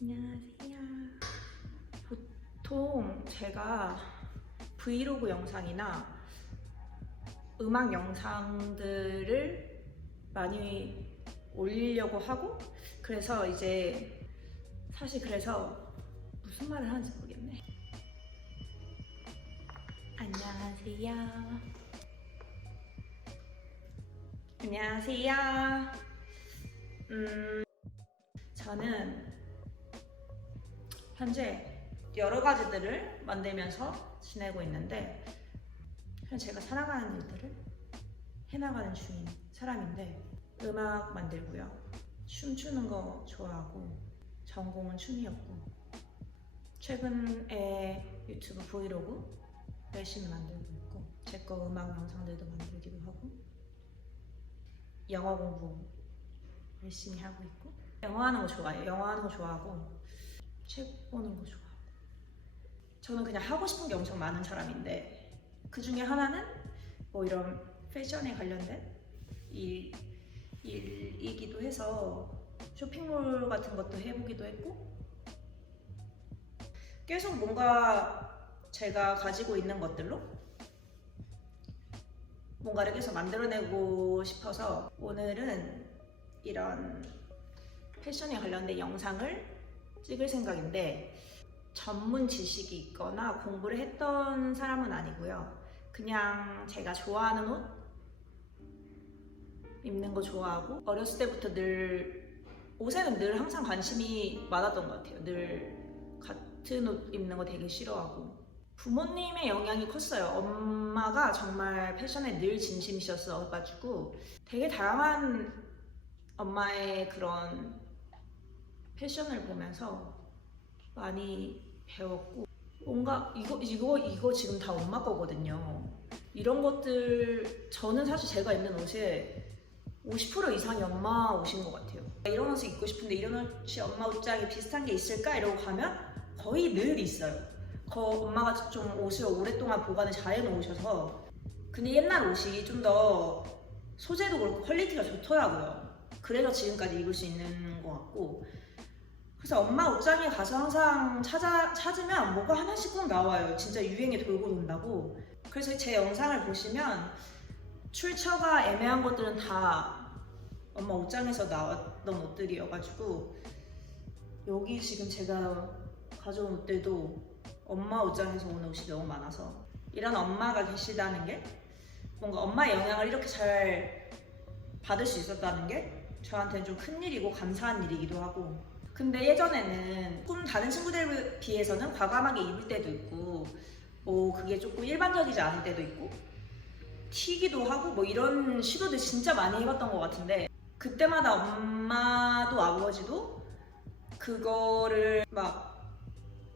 안녕하세요. 보통 제가 브이로그 영상이나 음악 영상들을 많이 올리려고 하고, 그래서 이제 사실 그래서 무슨 말을 하는지 모르겠네. 안녕하세요. 안녕하세요. 저는 현재 여러 가지들을 만들면서 지내고 있는데, 제가 사랑하는 일들을 해나가는 중인 사람인데, 음악 만들고요, 춤추는 거 좋아하고, 전공은 춤이었고, 최근에 유튜브 브이로그 열심히 만들고 있고, 제 거 음악 영상들도 만들기도 하고, 영어 공부 열심히 하고 있고, 영어 하는 거 좋아해요. 영어 하는 거 좋아하고, 책 보는 거 좋아하고. 저는 그냥 하고 싶은 게 엄청 많은 사람인데, 그 중에 하나는 뭐 이런 패션에 관련된 일이기도 해서 쇼핑몰 같은 것도 해보기도 했고, 계속 뭔가 제가 가지고 있는 것들로 뭔가를 계속 만들어내고 싶어서 오늘은 이런 패션에 관련된 영상을 찍을 생각인데, 전문 지식이 있거나 공부를 했던 사람은 아니고요. 그냥 제가 좋아하는 옷 입는 거 좋아하고, 어렸을 때부터 옷에는 늘 항상 관심이 많았던 것 같아요. 늘 같은 옷 입는 거 되게 싫어하고, 부모님의 영향이 컸어요. 엄마가 정말 패션에 늘 진심이셨어가지고 되게 다양한 엄마의 그런 패션을 보면서 많이 배웠고, 뭔가 이거 지금 다 엄마 거거든요. 이런 것들, 저는 사실 제가 입는 옷의 50% 이상이 엄마 옷인 것 같아요. 이런 옷을 입고 싶은데 이런 옷이 엄마 옷장에 비슷한 게 있을까? 이러고 가면 거의 늘 있어요. 엄마가 좀 옷을 오랫동안 보관을 잘 해놓으셔서. 근데 옛날 옷이 좀 더 소재도 그렇고 퀄리티가 좋더라고요. 그래서 지금까지 입을 수 있는 것 같고, 그래서 엄마 옷장에 가서 항상 찾으면 뭐가 하나씩 꼭 나와요. 진짜 유행에 돌고 돈다고. 그래서 제 영상을 보시면 출처가 애매한 것들은 다 엄마 옷장에서 나왔던 옷들이어가지고, 여기 지금 제가 가져온 옷들도 엄마 옷장에서 온 옷이 너무 많아서, 이런 엄마가 계시다는 게, 뭔가 엄마의 영향을 이렇게 잘 받을 수 있었다는 게 저한테는 좀 큰 일이고 감사한 일이기도 하고. 근데 예전에는 조금 다른 친구들에 비해서는 과감하게 입을 때도 있고, 뭐 그게 조금 일반적이지 않을 때도 있고, 튀기도 하고, 뭐 이런 시도들 진짜 많이 해봤던 것 같은데, 그때마다 엄마도 아버지도 그거를 막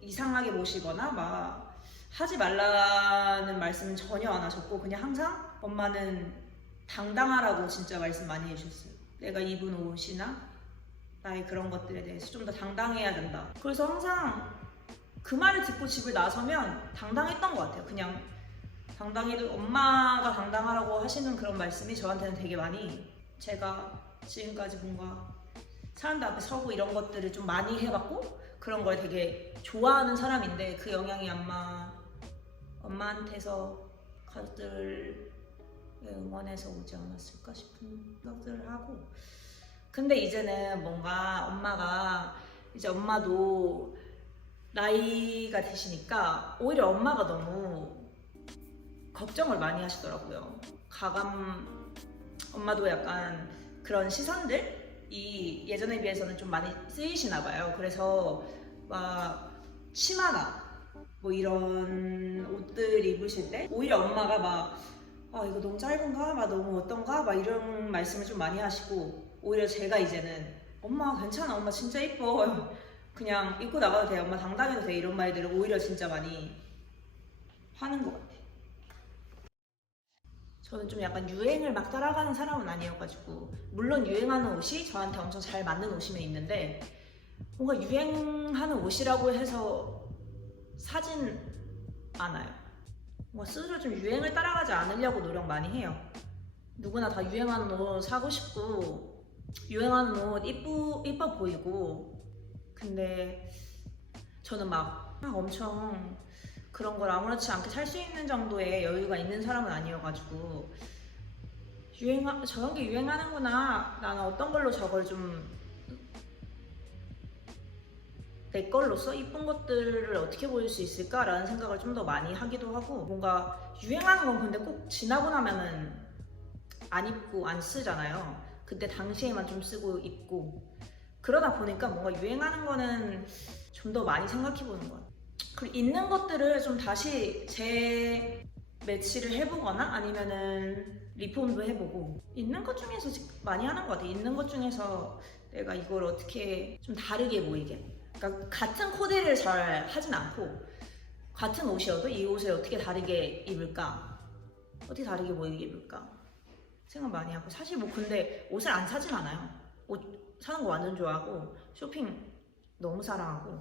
이상하게 보시거나 막 하지 말라는 말씀은 전혀 안 하셨고, 그냥 항상 엄마는 당당하라고 진짜 말씀 많이 해주셨어요. 내가 입은 옷이나 나의 그런 것들에 대해서 좀 더 당당해야 된다. 그래서 항상 그 말을 듣고 집을 나서면 당당했던 것 같아요. 그냥 당당해도 엄마가 당당하라고 하시는 그런 말씀이 저한테는 되게 많이, 제가 지금까지 뭔가 사람들 앞에 서고 이런 것들을 좀 많이 해봤고, 그런 걸 되게 좋아하는 사람인데, 그 영향이 엄마한테서 가족들의 응원에서 오지 않았을까 싶은 생각들을 하고. 근데 이제는 뭔가 엄마도 나이가 드시니까 오히려 엄마가 너무 걱정을 많이 하시더라고요. 엄마도 약간 그런 시선들이 예전에 비해서는 좀 많이 쓰이시나 봐요. 그래서 막 치마나 뭐 이런 옷들 입으실 때 오히려 엄마가 이거 너무 짧은가? 너무 어떤가? 이런 말씀을 좀 많이 하시고, 오히려 제가 이제는 엄마 괜찮아, 엄마 진짜 이뻐, 그냥 입고 나가도 돼, 엄마 당당해도 돼, 이런 말들을 오히려 진짜 많이 하는 것 같아요. 저는 좀 약간 유행을 막 따라가는 사람은 아니어가지고, 물론 유행하는 옷이 저한테 엄청 잘 맞는 옷이면 있는데, 뭔가 유행하는 옷이라고 해서 사진 않아요. 스스로 좀 유행을 따라가지 않으려고 노력 많이 해요. 누구나 다 유행하는 옷 사고 싶고, 유행하는 옷 이뻐 보이고, 근데 저는 막 엄청 그런 걸 아무렇지 않게 살 수 있는 정도의 여유가 있는 사람은 아니어가지고 저런 게 유행하는구나, 나는 어떤 걸로 저걸 좀 내 걸로서 이쁜 것들을 어떻게 보일 수 있을까라는 생각을 좀 더 많이 하기도 하고, 뭔가 유행하는 건 근데 꼭 지나고 나면은 안 입고 안 쓰잖아요. 그때 당시에만 좀 쓰고 입고, 그러다 보니까 뭔가 유행하는 거는 좀 더 많이 생각해 보는 것 같아요. 그리고 있는 것들을 좀 다시 재매치를 해보거나 아니면은 리폼도 해보고, 있는 것 중에서 많이 하는 것 같아요. 있는 것 중에서 내가 이걸 어떻게 좀 다르게 보이게, 그러니까 같은 코디를 잘 하진 않고 같은 옷이어도 이 옷을 어떻게 다르게 입을까, 어떻게 다르게 보이게 입을까 생각 많이 하고. 사실 뭐 근데 옷을 안 사진 않아요. 옷 사는 거 완전 좋아하고 쇼핑 너무 사랑하고.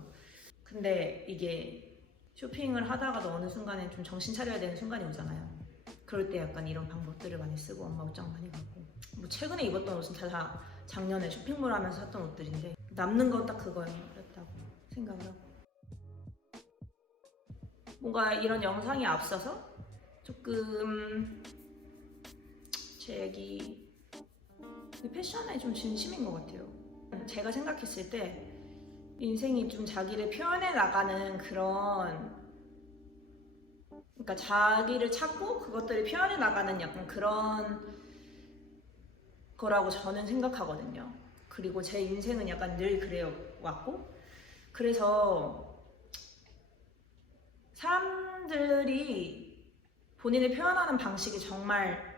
근데 이게 쇼핑을 하다가도 어느 순간에 좀 정신 차려야 되는 순간이 오잖아요. 그럴 때 약간 이런 방법들을 많이 쓰고 엄마 옷장 많이 가고. 뭐 최근에 입었던 옷은 다 작년에 쇼핑몰 하면서 샀던 옷들인데 남는 건 딱 그거였다고 생각을 하고. 뭔가 이런 영상에 앞서서 조금 제 얘기, 패션에 좀 진심인 것 같아요. 제가 생각했을 때 인생이 좀 자기를 표현해 나가는 그런, 그러니까 자기를 찾고 그것들을 표현해 나가는 약간 그런 거라고 저는 생각하거든요. 그리고 제 인생은 약간 늘 그래 왔고, 그래서 사람들이 본인을 표현하는 방식이 정말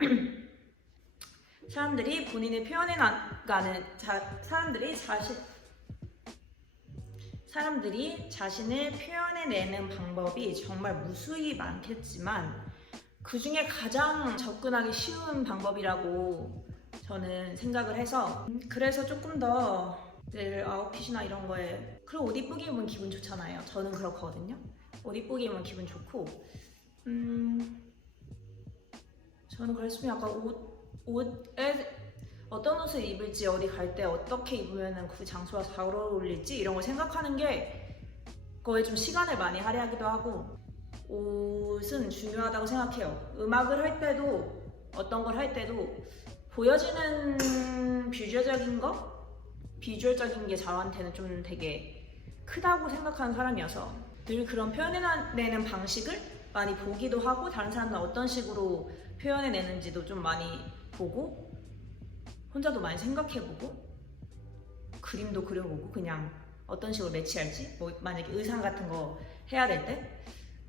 사람들이 본인을 표현해 나가는 사람들이 자신을 표현해내는 방법이 정말 무수히 많겠지만 그 중에 가장 접근하기 쉬운 방법이라고 저는 생각을 해서, 그래서 조금 더 늘 아웃핏이나 이런 거에, 그리고 옷 이쁘게 입으면 기분 좋잖아요. 저는 그렇거든요. 옷 이쁘게 입으면 기분 좋고, 저는 그래서 약간 옷에 어떤 옷을 입을지, 어디 갈 때 어떻게 입으면 그 장소와 잘 어울릴지 이런 걸 생각하는 게 거에 좀 시간을 많이 할애하기도 하고. 옷은 중요하다고 생각해요. 음악을 할 때도 어떤 걸 할 때도 보여지는 비주얼적인 게 저한테는 좀 되게 크다고 생각하는 사람이어서 늘 그런 표현해내는 방식을 많이 보기도 하고, 다른 사람은 어떤 식으로 표현해내는지도 좀 많이 보고, 혼자도 많이 생각해보고, 그림도 그려보고, 그냥 어떤 식으로 매치할지, 뭐 만약에 의상 같은 거 해야 될 때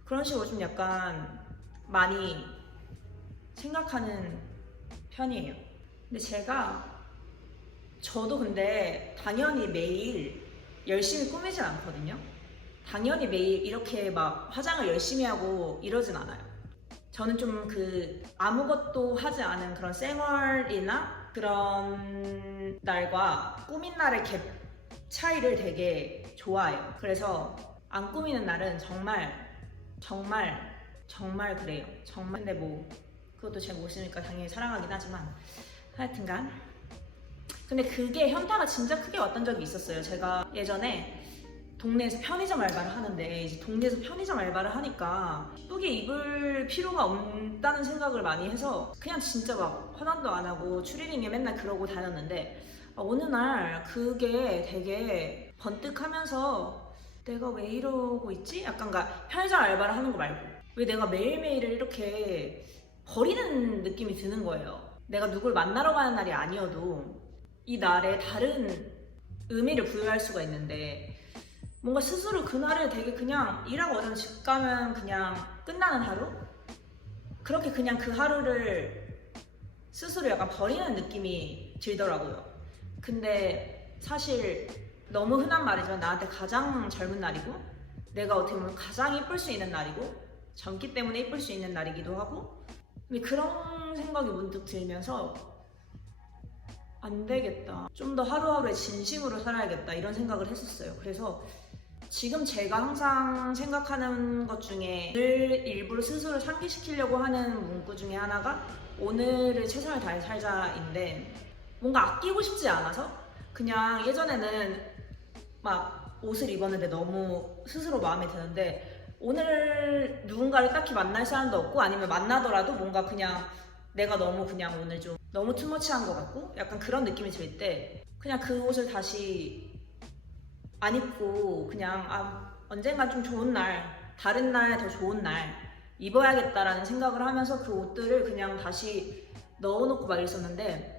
그런 식으로 좀 약간 많이 생각하는 편이에요. 근데 저도 근데 당연히 매일 열심히 꾸미진 않거든요. 당연히 매일 이렇게 막 화장을 열심히 하고 이러진 않아요. 저는 좀 아무것도 하지 않은 그런 생얼이나 그런 날과 꾸민 날의 갭 차이를 되게 좋아해요. 그래서 안 꾸미는 날은 정말 그래요. 정말. 근데 뭐 그것도 제 모습이니까 당연히 사랑하긴 하지만, 하여튼간 근데 그게 현타가 진짜 크게 왔던 적이 있었어요. 제가 예전에 동네에서 편의점 알바를 하는데, 이제 동네에서 편의점 알바를 하니까 예쁘게 입을 필요가 없다는 생각을 많이 해서 그냥 진짜 막 화장도 안 하고 추리닝에 맨날 그러고 다녔는데, 어느 날 그게 되게 번뜩하면서 내가 왜 이러고 있지? 약간 편의점 알바를 하는 거 말고 왜 내가 매일매일을 이렇게 버리는 느낌이 드는 거예요. 내가 누굴 만나러 가는 날이 아니어도 이 날에 다른 의미를 부여할 수가 있는데, 뭔가 스스로 그날을 되게 그냥 일하고 오전 집 가면 그냥 끝나는 하루? 그렇게 그냥 그 하루를 스스로 약간 버리는 느낌이 들더라고요. 근데 사실 너무 흔한 말이지만 나한테 가장 젊은 날이고, 내가 어떻게 보면 가장 예쁠 수 있는 날이고, 젊기 때문에 예쁠 수 있는 날이기도 하고. 근데 그런 생각이 문득 들면서 안 되겠다, 좀 더 하루하루에 진심으로 살아야겠다, 이런 생각을 했었어요. 그래서 지금 제가 항상 생각하는 것 중에 늘 일부러 스스로 상기시키려고 하는 문구 중에 하나가 오늘을 최선을 다해 살자인데, 뭔가 아끼고 싶지 않아서 그냥 예전에는 막 옷을 입었는데 너무 스스로 마음에 드는데 오늘 누군가를 딱히 만날 사람도 없고 아니면 만나더라도 뭔가 그냥 내가 너무 그냥 오늘 좀 너무 투머치한 것 같고 약간 그런 느낌이 들 때 그냥 그 옷을 다시 안 입고 그냥 언젠가 좀 좋은 날, 다른 날 더 좋은 날 입어야겠다라는 생각을 하면서 그 옷들을 그냥 다시 넣어놓고 막 이랬었는데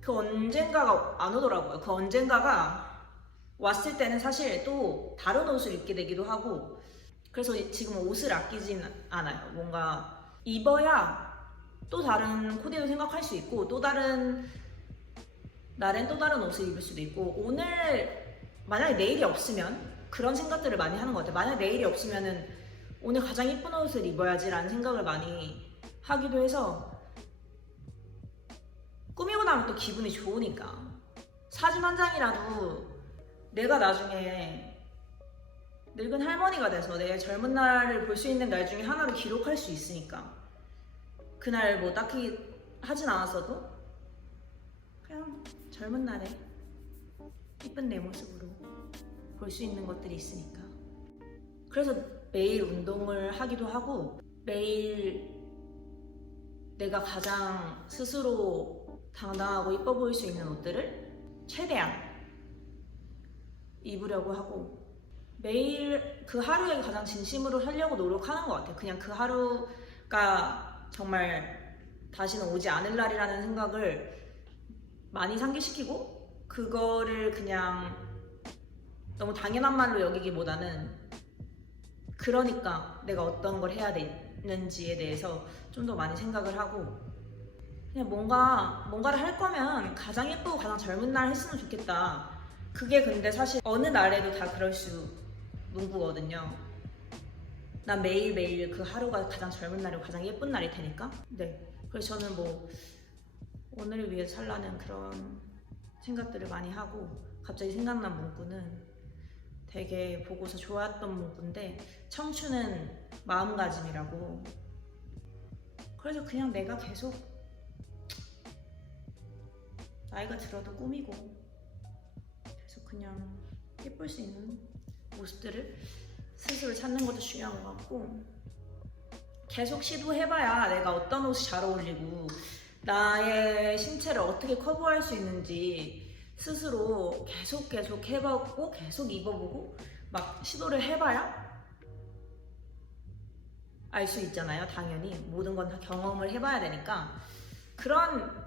그 언젠가가 안 오더라고요. 그 언젠가가 왔을 때는 사실 또 다른 옷을 입게 되기도 하고 그래서 지금 옷을 아끼진 않아요. 뭔가 입어야 또 다른 코디도 생각할 수 있고 또 다른 날엔 또 다른 옷을 입을 수도 있고 오늘 만약에 내일이 없으면 그런 생각들을 많이 하는 것 같아요. 만약 내일이 없으면은 오늘 가장 예쁜 옷을 입어야지라는 생각을 많이 하기도 해서 꾸미고 나면 또 기분이 좋으니까 사진 한 장이라도 내가 나중에 늙은 할머니가 돼서 내 젊은 날을 볼 수 있는 날 중에 하나로 기록할 수 있으니까 그날 뭐 딱히 하진 않았어도 그냥 젊은 날에 이쁜 내 모습으로 볼 수 있는 것들이 있으니까 그래서 매일 운동을 하기도 하고 매일 내가 가장 스스로 당당하고 이뻐 보일 수 있는 옷들을 최대한 입으려고 하고 매일 그 하루에 가장 진심으로 살려고 노력하는 것 같아요. 그냥 그 하루가 정말 다시는 오지 않을 날이라는 생각을 많이 상기시키고 그거를 그냥 너무 당연한 말로 여기기보다는 그러니까 내가 어떤 걸 해야 되는지에 대해서 좀 더 많이 생각을 하고 그냥 뭔가를 할 거면 가장 예쁘고 가장 젊은 날 했으면 좋겠다. 그게 근데 사실 어느 날에도 다 그럴 수 문구거든요. 난 매일매일 그 하루가 가장 젊은 날이고 가장 예쁜 날일 테니까. 네. 그래서 저는 뭐 오늘을 위해 살라는 그런 생각들을 많이 하고 갑자기 생각난 문구는 되게 보고서 좋았던 문구인데 청춘은 마음가짐이라고. 그래서 그냥 내가 계속 나이가 들어도 꾸미고 계속 그냥 예쁠 수 있는 모습들을 스스로 찾는 것도 중요한 것 같고 계속 시도해봐야 내가 어떤 옷이 잘 어울리고 나의 신체를 어떻게 커버할 수 있는지 스스로 계속 해보고 계속 입어보고 막 시도를 해봐야 알 수 있잖아요. 당연히 모든 건 다 경험을 해봐야 되니까 그런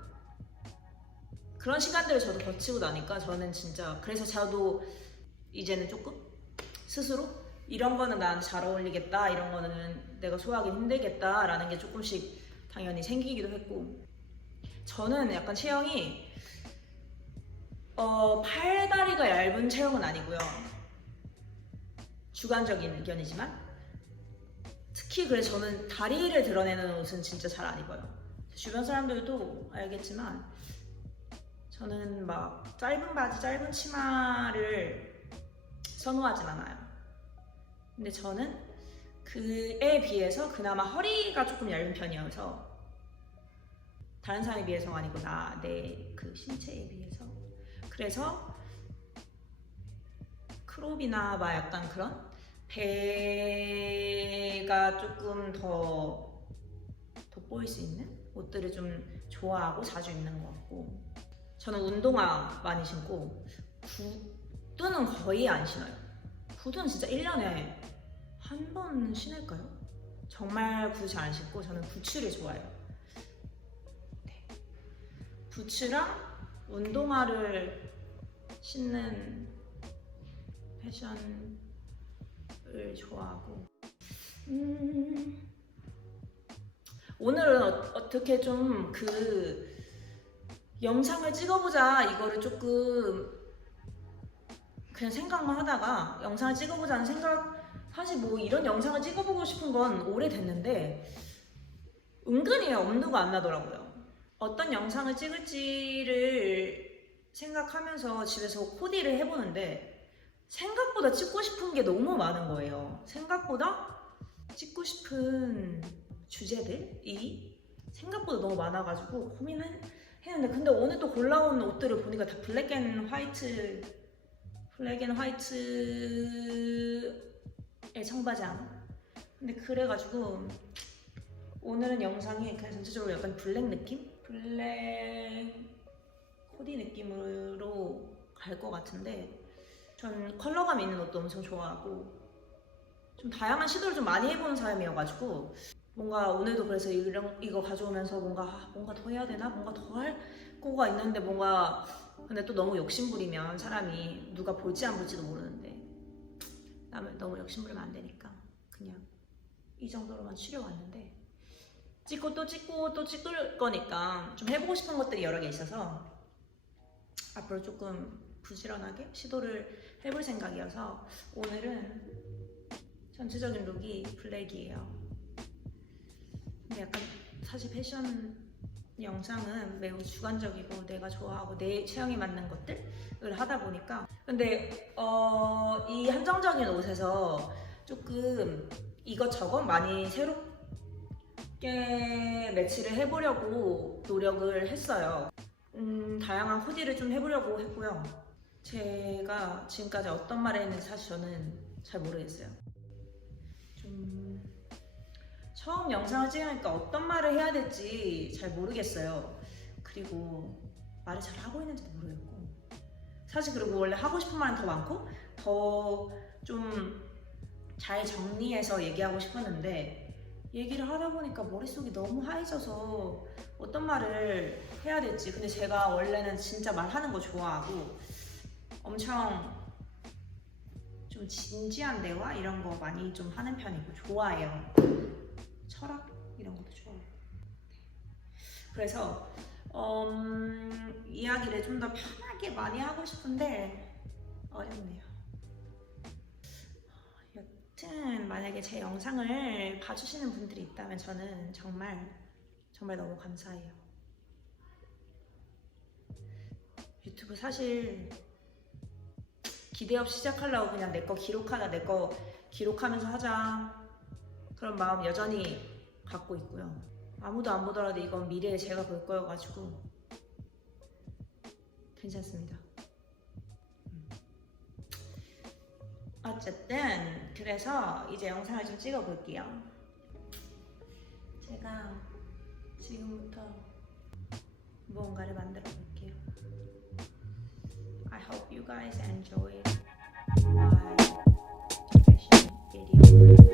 시간들을 저도 거치고 나니까 저는 진짜 그래서 저도 이제는 조금 스스로 이런 거는 나한테 잘 어울리겠다 이런 거는 내가 소화하기 힘들겠다 라는 게 조금씩 당연히 생기기도 했고 저는 약간 체형이 팔다리가 얇은 체형은 아니고요. 주관적인 의견이지만 특히 그래서 저는 다리를 드러내는 옷은 진짜 잘 안 입어요. 주변 사람들도 알겠지만 저는 막 짧은 바지, 짧은 치마를 선호하진 않아요. 근데 저는 그에 비해서 그나마 허리가 조금 얇은 편이어서 다른 사람에 비해서가 아니고 내 그 신체에 비해서 그래서 크롭이나 막 약간 그런 배가 조금 더 돋보일 수 있는 옷들을 좀 좋아하고 자주 입는 것 같고 저는 운동화 많이 신고 구두는 거의 안 신어요. 구두는 진짜 1년에 한 번 신을까요? 정말 구두 잘 안 신고 저는 부츠를 좋아해요. 네. 부츠랑 운동화를 신는 패션을 좋아하고 오늘은 어떻게 좀 그 영상을 찍어보자 이거를 조금 그냥 생각만 하다가 영상을 찍어보자는 생각 사실 뭐 이런 영상을 찍어보고 싶은 건 오래됐는데 은근히 엄두가 안 나더라고요. 어떤 영상을 찍을지를 생각하면서 집에서 코디를 해보는데 생각보다 찍고 싶은 게 너무 많은 거예요. 생각보다 찍고 싶은 주제들이 생각보다 너무 많아가지고 고민했는데 근데 오늘 또 골라온 옷들을 보니까 다 블랙 앤 화이트 블랙 앤 화이트의 청바지랑. 근데 그래가지고 오늘은 영상이 그냥 전체적으로 약간 블랙 느낌? 블랙 코디 느낌으로 갈 것 같은데, 전 컬러감 있는 옷도 엄청 좋아하고 좀 다양한 시도를 좀 많이 해보는 사람이어가지고 뭔가 오늘도 그래서 이거 가져오면서 뭔가 더 해야 되나? 뭔가 더 할 거가 있는데 뭔가 근데 또 너무 욕심부리면 사람이 누가 볼지 안 볼지도 모르는데 나는 너무 욕심부리면 안 되니까 그냥 이 정도로만 추려왔는데 찍고 또 찍을 거니까 좀 해보고 싶은 것들이 여러 개 있어서 앞으로 조금 부지런하게 시도를 해볼 생각이어서 오늘은 전체적인 룩이 블랙이에요. 근데 약간 사실 패션 영상은 매우 주관적이고 내가 좋아하고 내 취향에 맞는 것들을 하다 보니까 근데 이 한정적인 옷에서 조금 이것저것 많이 새롭게 매치를 해보려고 노력을 했어요. 다양한 코디를 좀 해보려고 했고요. 제가 지금까지 어떤 말을 했는지 사실 저는 잘 모르겠어요. 좀 처음 영상을 찍으니까 어떤 말을 해야 될지 잘 모르겠어요. 그리고 말을 잘 하고 있는지도 모르겠고 사실 그리고 원래 하고 싶은 말은 더 많고 더 좀 잘 정리해서 얘기하고 싶었는데 얘기를 하다 보니까 머릿속이 너무 하얘져서 어떤 말을 해야 될지. 근데 제가 원래는 진짜 말하는 거 좋아하고 엄청 좀 진지한 대화 이런 거 많이 좀 하는 편이고 좋아해요. 철학 이런 것도 좋아해요. 그래서 이야기를 좀 더 편하게 많이 하고 싶은데 어렵네요. 여튼 만약에 제 영상을 봐주시는 분들이 있다면 저는 정말 너무 감사해요. 유튜브 사실 기대 없이 시작하려고 그냥 내 거 기록하면서 하자 그런 마음 여전히 갖고 있고요. 아무도 안 보더라도 이건 미래에 제가 볼 거여가지고 괜찮습니다. 어쨌든 그래서 이제 영상을 좀 찍어 볼게요. 제가 지금부터 무언가를 만들어 볼게요. I hope you guys enjoy my fashion video.